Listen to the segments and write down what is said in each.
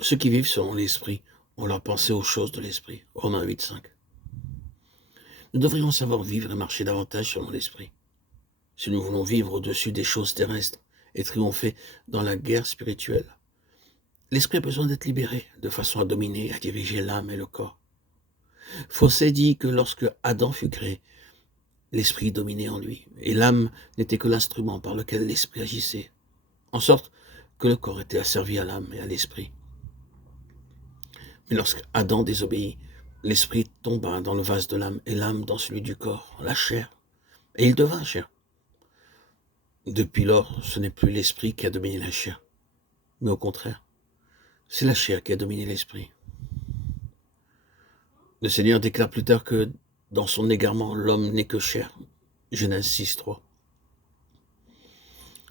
Ceux qui vivent selon l'esprit ont leur pensée aux choses de l'esprit. Romains 8, 5. Nous devrions savoir vivre et marcher davantage selon l'esprit. Si nous voulons vivre au-dessus des choses terrestres et triompher dans la guerre spirituelle, l'esprit a besoin d'être libéré de façon à dominer et à diriger l'âme et le corps. Fossé dit que lorsque Adam fut créé, l'esprit dominait en lui, et l'âme n'était que l'instrument par lequel l'esprit agissait, en sorte que le corps était asservi à l'âme et à l'esprit. Mais lorsque Adam désobéit, l'esprit tomba dans le vase de l'âme et l'âme dans celui du corps, la chair, et il devint chair. Depuis lors, ce n'est plus l'esprit qui a dominé la chair, mais au contraire, c'est la chair qui a dominé l'esprit. Le Seigneur déclare plus tard que dans son égarement, l'homme n'est que chair. Genèse 6.3.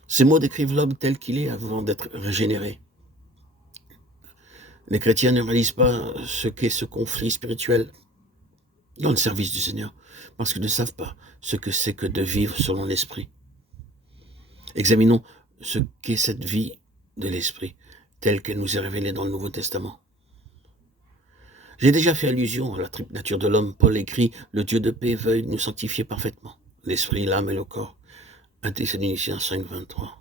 Ces mots décrivent l'homme tel qu'il est avant d'être régénéré. Les chrétiens ne réalisent pas ce qu'est ce conflit spirituel dans le service du Seigneur, parce qu'ils ne savent pas ce que c'est que de vivre selon l'esprit. Examinons ce qu'est cette vie de l'esprit, telle qu'elle nous est révélée dans le Nouveau Testament. J'ai déjà fait allusion à la triple nature de l'homme. Paul écrit « Le Dieu de paix veuille nous sanctifier parfaitement, l'esprit, l'âme et le corps ». 1 Thessaloniciens 5, 23.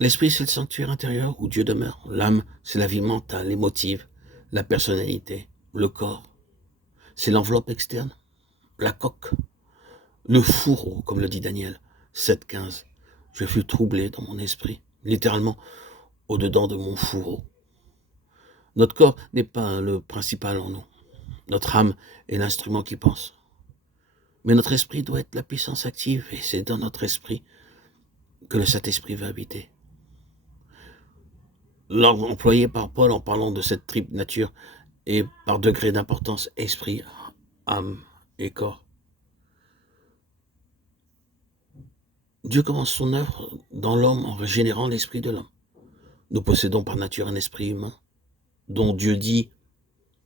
L'esprit, c'est le sanctuaire intérieur où Dieu demeure. L'âme, c'est la vie mentale, émotive, la personnalité, le corps. C'est l'enveloppe externe, la coque, le fourreau, comme le dit Daniel 7.15. Je fus troublé dans mon esprit, littéralement au-dedans de mon fourreau. Notre corps n'est pas le principal en nous. Notre âme est l'instrument qui pense. Mais notre esprit doit être la puissance active, et c'est dans notre esprit que le Saint-Esprit va habiter. L'ordre employé par Paul en parlant de cette triple nature est par degré d'importance esprit, âme et corps. Dieu commence son œuvre dans l'homme en régénérant l'esprit de l'homme. Nous possédons par nature un esprit humain, dont Dieu dit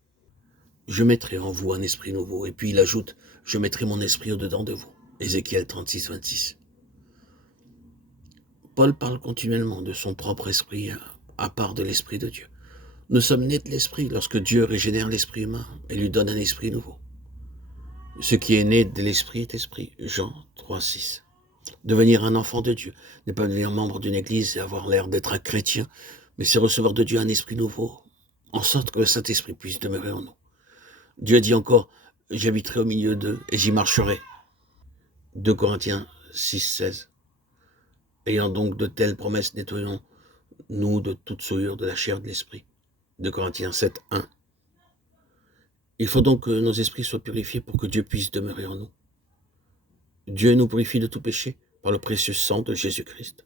« Je mettrai en vous un esprit nouveau ». Et puis il ajoute « Je mettrai mon esprit au-dedans de vous ». Ézéchiel 36, 26. Paul parle continuellement de son propre esprit à part de l'esprit de Dieu. Nous sommes nés de l'esprit lorsque Dieu régénère l'esprit humain et lui donne un esprit nouveau. Ce qui est né de l'esprit est esprit. Jean 3, 6. Devenir un enfant de Dieu n'est pas devenir membre d'une église et avoir l'air d'être un chrétien, mais c'est recevoir de Dieu un esprit nouveau, en sorte que le Saint-Esprit puisse demeurer en nous. Dieu dit encore « J'habiterai au milieu d'eux et j'y marcherai ». 2 Corinthiens 6, 16. Ayant donc de telles promesses, nettoyons-nous de toute souillure de la chair de l'esprit. 2 Corinthiens 7, 1. Il faut donc que nos esprits soient purifiés pour que Dieu puisse demeurer en nous. Dieu nous purifie de tout péché par le précieux sang de Jésus-Christ.